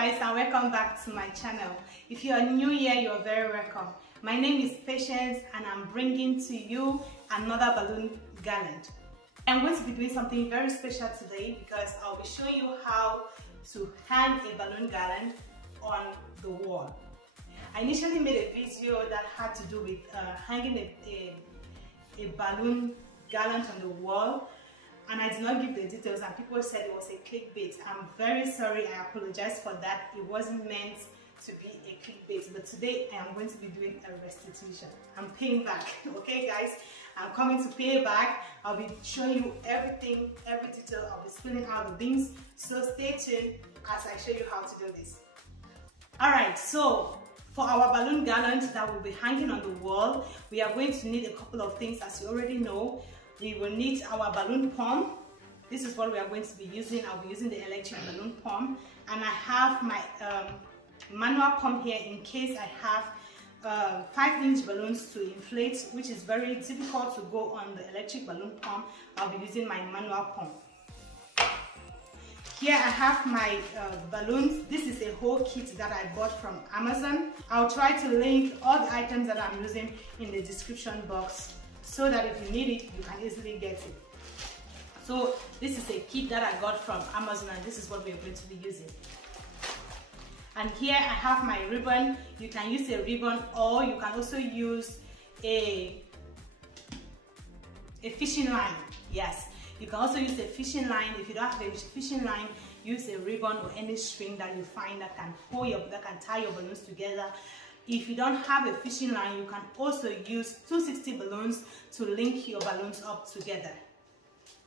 guys, and welcome back to my channel. If you are new here, you are very welcome. My name is Patience and I'm bringing to you another balloon garland. I'm going to be doing something very special today because I'll be showing you how to hang a balloon garland on the wall. I initially made a video that had to do with hanging a balloon garland on the wall, and I did not give the details and people said it was a clickbait. I'm very sorry, I apologize for that. It wasn't meant to be a clickbait, but today I am going to be doing a restitution. I'm paying back, okay guys? I'm coming to pay back. I'll be showing you everything, every detail. I'll be spelling out the links, so stay tuned as I show you how to do this. Alright, so for our balloon garland that will be hanging on the wall, we are going to need a couple of things. As you already know, we will need our balloon pump. This is what we are going to be using. I'll be using the electric balloon pump, and I have my manual pump here in case I have 5-inch balloons to inflate, which is very difficult to go on the electric balloon pump. I'll be using my manual pump. Here I have my balloons. This is a whole kit that I bought from Amazon. I'll try to link all the items that I'm using in the description box so that if you need it, you can easily get it. So this is a kit that I got from Amazon, and this is what we're going to be using. And here I have my ribbon. You can use a ribbon, or you can also use a fishing line. Yes, you can also use a fishing line. If you don't have a fishing line, use a ribbon or any string that you find that can tie your balloons together. If you don't have a fishing line, you can also use 260 balloons to link your balloons up together.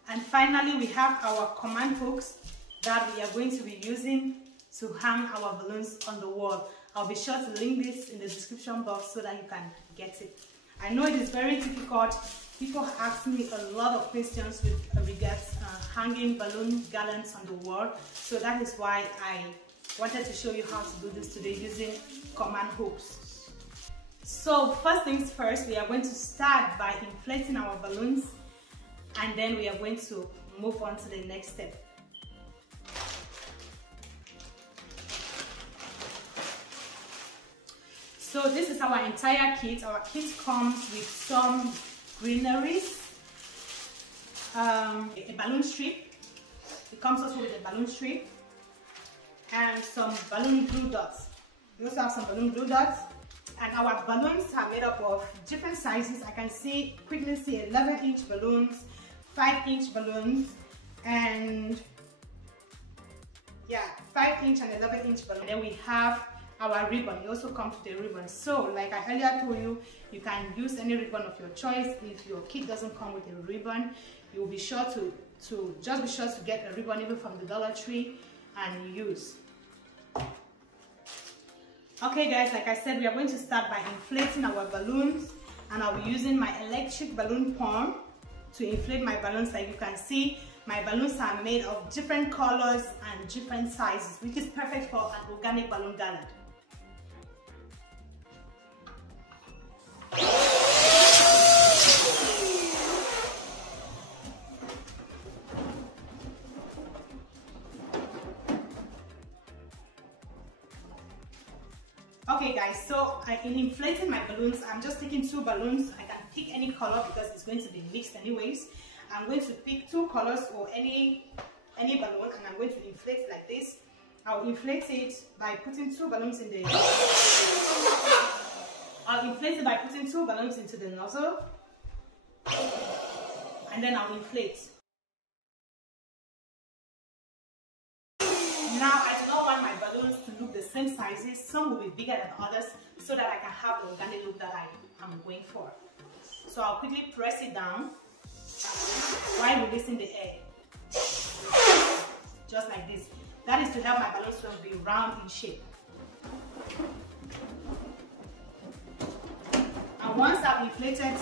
And finally, we have our command hooks that we are going to be using to hang our balloons on the wall. I'll be sure to link this in the description box so that you can get it. I know it is very difficult. People ask me a lot of questions with regards hanging balloon garlands on the wall, so that is why I wanted to show you how to do this today using command hooks. So first things first, we are going to start by inflating our balloons, and then we are going to move on to the next step. So this is our entire kit. Our kit comes with some greeneries, a balloon strip. It comes also with a balloon strip and some balloon glue dots. We also have some balloon glue dots, and our balloons are made up of different sizes. I can quickly see 11-inch balloons, 5-inch balloons, and 5-inch and 11-inch balloons. And then we have our ribbon. It also comes with a ribbon. So like I earlier told you, you can use any ribbon of your choice. If your kit doesn't come with a ribbon, you'll be sure to get a ribbon even from the Dollar Tree and use. Okay guys, like I said, we are going to start by inflating our balloons, and I'll be using my electric balloon pump to inflate my balloons. Like you can see, my balloons are made of different colors and different sizes, which is perfect for an organic balloon garland. Okay guys, so in inflating my balloons, I'm just taking 2 balloons. I can pick any color because it's going to be mixed anyways. I'm going to pick 2 colors or any balloon, and I'm going to inflate it like this. I'll inflate it by putting 2 balloons in the nozzle, and then I'll inflate. Now, I do not want my balloons to look the same sizes. Some will be bigger than others, so that I can have the organic look that I am going for. So I'll quickly press it down while releasing the air. Just like this. That is to help my balloons to be round in shape. And once I've inflated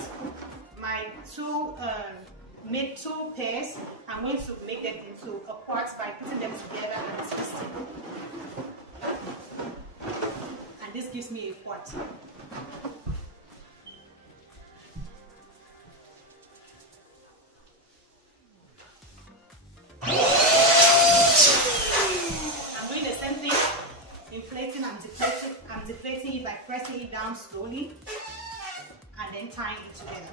my made 2 pairs, I'm going to make them into a quart by putting them together and twisting. And this gives me a quart. I'm doing the same thing down slowly and then tying it together.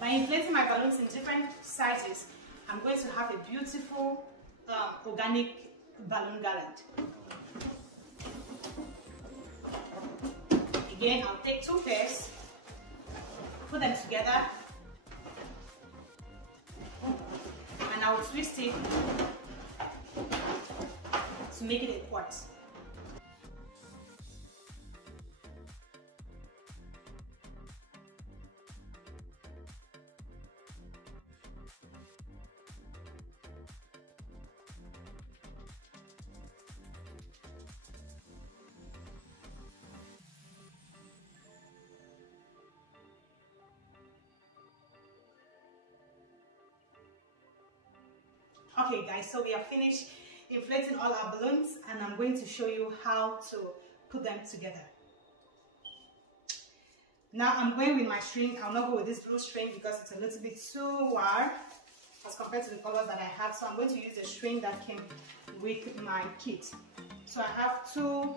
By inflating my balloons in different sizes, I'm going to have a beautiful organic balloon garland. Again, I'll take 2 pairs, put them together, and I'll twist it to make it a quart. Okay guys, so we have finished inflating all our balloons and I'm going to show you how to put them together. Now I'm going with my string. I'll not go with this blue string because it's a little bit too wide as compared to the colors that I have. So I'm going to use a string that came with my kit. So I have 2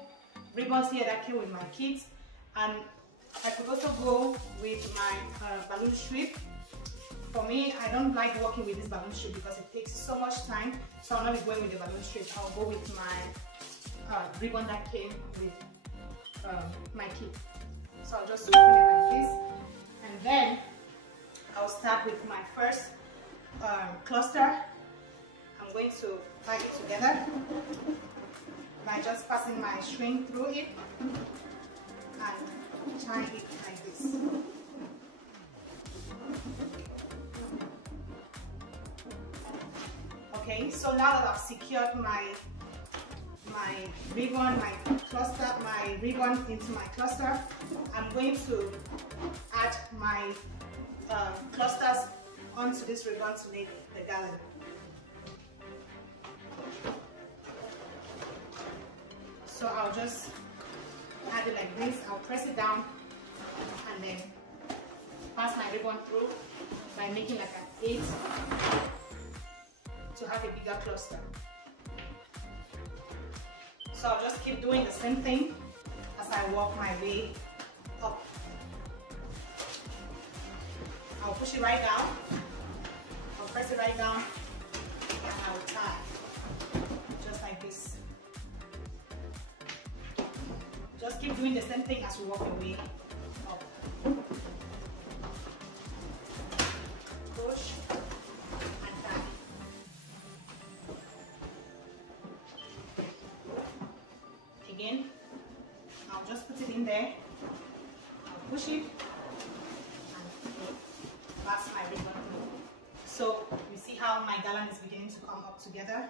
ribbons here that came with my kit, and I could also go with my balloon strip. For me, I don't like working with this balloon strip because it takes so much time, so I'll not be going with the balloon strip. I'll go with my ribbon that came with my kit. So I'll just open it like this, and then I'll start with my first cluster. I'm going to tie it together by just passing my string through it and tying it like this. Okay, so now that I've secured my ribbon, my ribbon into my cluster, I'm going to add my clusters onto this ribbon to make the garland. So I'll just add it like this. I'll press it down and then pass my ribbon through by making like an 8 to have a bigger cluster. So I'll just keep doing the same thing as I walk my way up. I'll push it right down, I'll press it right down, and I will tie, just like this. Just keep doing the same thing as you walk your way up. Push and tie. Again, I'll just put it in there, I'll push it, and pass my ribbon through. So you see how my garland is beginning to come up together.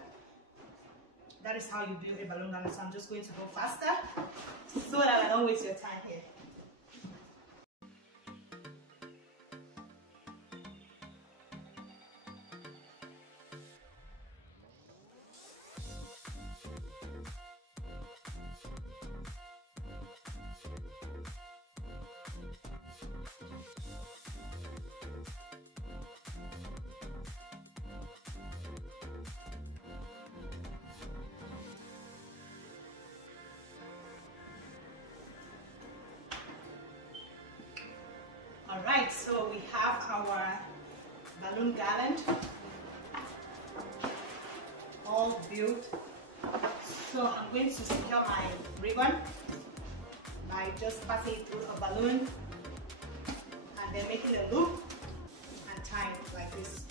That is how you build a balloon garland. So I'm just going to go faster so that I don't waste your time here. Alright, so we have our balloon garland all built. So I'm going to secure my ribbon by just passing it through a balloon and then making a loop and tying it like this.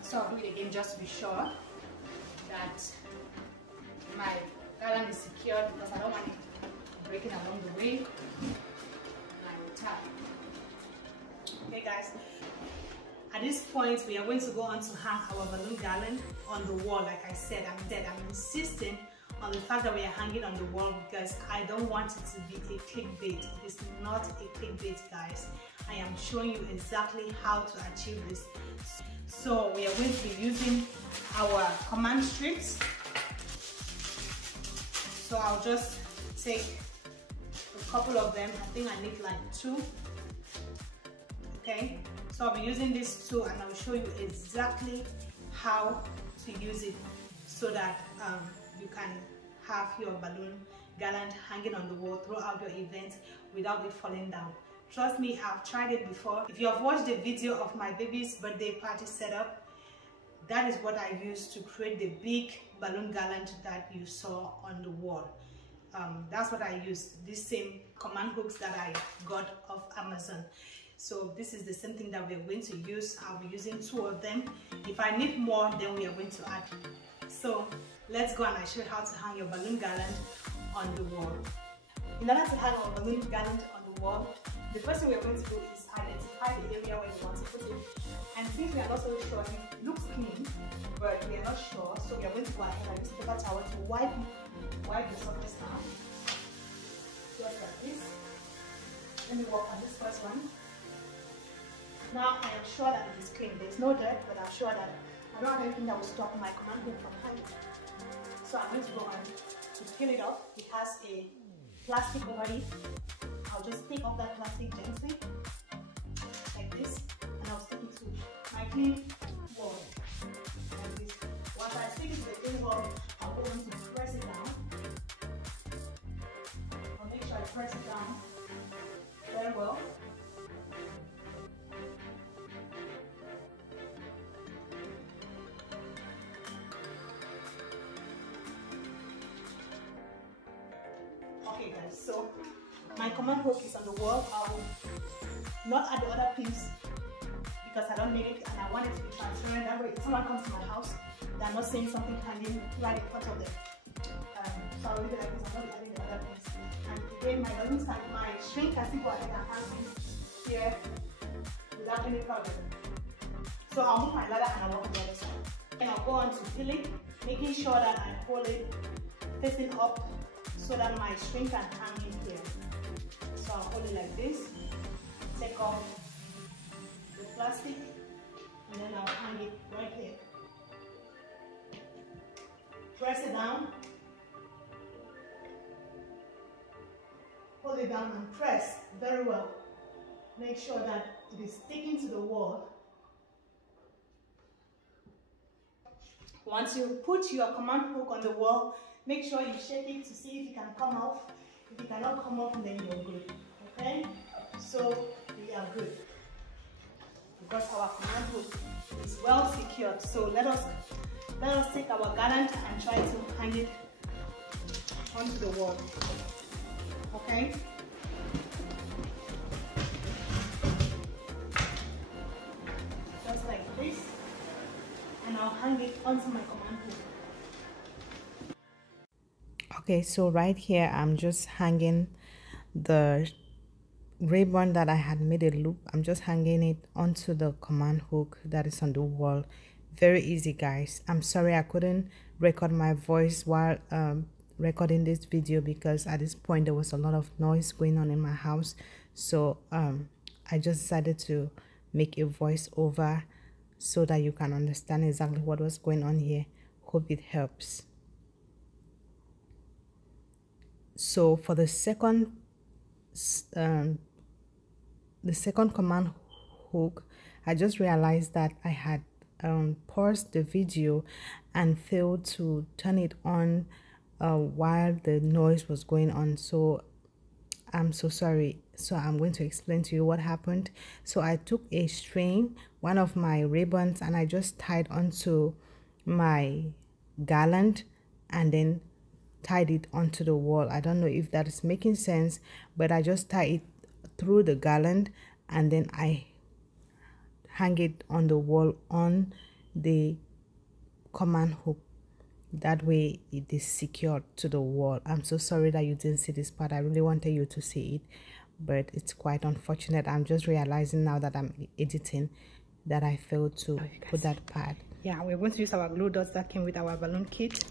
So I'll do it again just to be sure that my garland is secured because I don't want it breaking along the way. And I will tie. Okay guys, at this point we are going to go on to hang our balloon garland on the wall. Like I said, I'm insisting on the fact that we are hanging on the wall because I don't want it to be a clickbait. It is not a clickbait, guys. I am showing you exactly how to achieve this. So we are going to be using our command strips. So So I'll just take a couple of them. I think I need like 2. Okay, so I'll be using these 2 and I'll show you exactly how to use it so that you can have your balloon garland hanging on the wall throughout your event without it falling down. Trust me, I've tried it before. If you have watched the video of my baby's birthday party setup, that is what I used to create the big balloon garland that you saw on the wall. That's what I used, these same command hooks that I got off Amazon. So this is the same thing that we're going to use. I'll be using 2 of them. If I need more, then we are going to add. So let's go and I show you how to hang your balloon garland on the wall. In order to hang our balloon garland on the wall, the first thing we're going to do is identify the area where we want to put it. And since we are not so sure, it looks clean, but we are not sure, so we are going to go ahead and use paper towel to wipe the surface down. Just like this. Let me work on this first one. Now I am sure that it is clean. There's no dirt, but I'm sure that I don't have anything that will stop my command hook from hanging. So I'm going to go on to peel it off. It has a plastic over it. I'll just take off that plastic gently, like this, and I'll stick it to my clean wall, like this. Once I stick it to the clean wall, I'll go on to press it down. I'll make sure I press it down very well. Okay guys, so my command hook is on the wall. I will not add the other pins because I don't need it and I want it to be transparent. That way if someone comes to my house, they're not seeing something hanging right in front of them. So I'll leave it like this. I'm not adding the other pins. And again, my balloons can, my string can still go ahead and hang here without any problem. So I'll move my ladder and I'll walk the other side. And I'll go on to peel it, making sure that I hold it facing up so that my string can hang in here. So I'll hold it like this, take off the plastic, and then I'll hang it right here. Press it down, hold it down and press very well. Make sure that it is sticking to the wall. Once you put your command hook on the wall, make sure you shake it to see if it can come off. If it cannot come off, then you're good. Okay? So we are good. Because our command hook is well secured. So let us take our garland and try to hang it onto the wall. Okay? Just like this. And I'll hang it onto my command hook. Okay, so right here I'm just hanging the ribbon that I had made a loop. I'm just hanging it onto the command hook that is on the wall. Very easy guys. I'm sorry I couldn't record my voice while recording this video because at this point there was a lot of noise going on in my house. So I just decided to make a voice over so that you can understand exactly what was going on here. Hope it helps. So for the second command hook, I just realized that I had paused the video and failed to turn it on while the noise was going on. So I'm so sorry. So I'm going to explain to you what happened. So I took a string, one of my ribbons, and I just tied onto my garland and then tied it onto the wall. I don't know if that is making sense, but I just tie it through the garland and then I hang it on the wall on the command hook. That way it is secured to the wall. I'm so sorry that you didn't see this part. I really wanted you to see it, but it's quite unfortunate. I'm just realizing now that I'm editing that I failed to put that part. Yeah, we're going to use our glue dots that came with our balloon kit.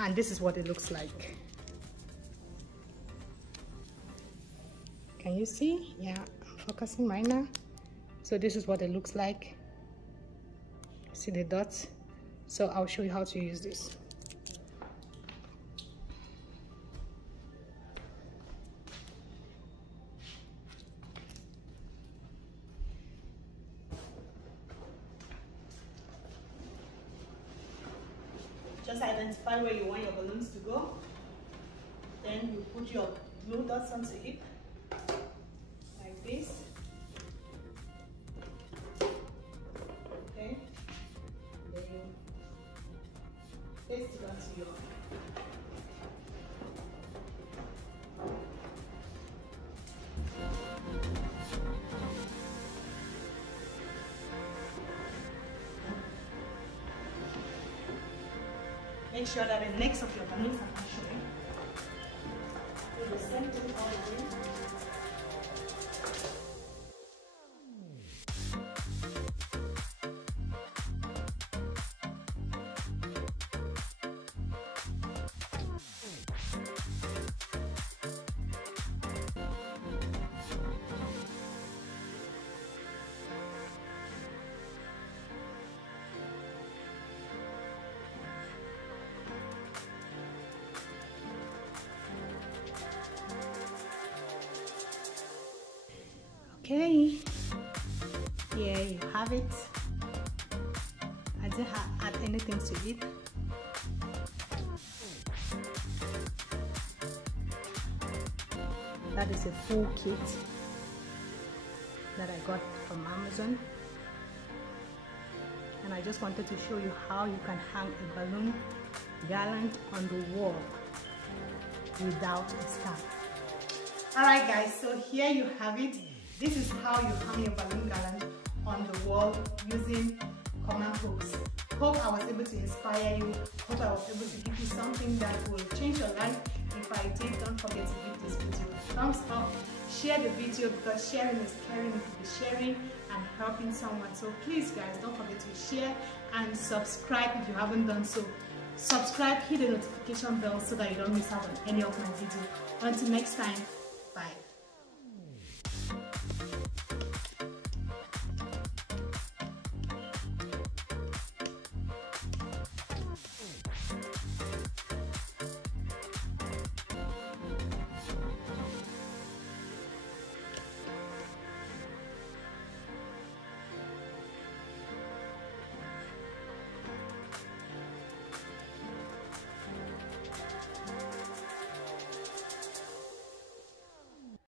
And this is what it looks like. Can you see? Yeah, I'm focusing right now. So this is what it looks like. See the dots? So I'll show you how to use this. Just identify where you want your balloons to go. Then you put your glue dots onto it, like this. Okay. Then you paste it onto your make sure that the necks of your balloons are showing. Do the same thing all again. Okay, here you have it. I didn't add anything to it. That is a full kit that I got from Amazon, and I just wanted to show you how you can hang a balloon garland on the wall without a stand. Alright guys, so here you have it. This is how you hang your balloon garland on the wall using command hooks. Hope I was able to inspire you. Hope I was able to give you something that will change your life. If I did, don't forget to give this video a thumbs up. Share the video, because sharing is caring. You could be sharing and helping someone. So please guys, don't forget to share and subscribe if you haven't done so. Subscribe, hit the notification bell so that you don't miss out on any of my videos. Until next time, bye.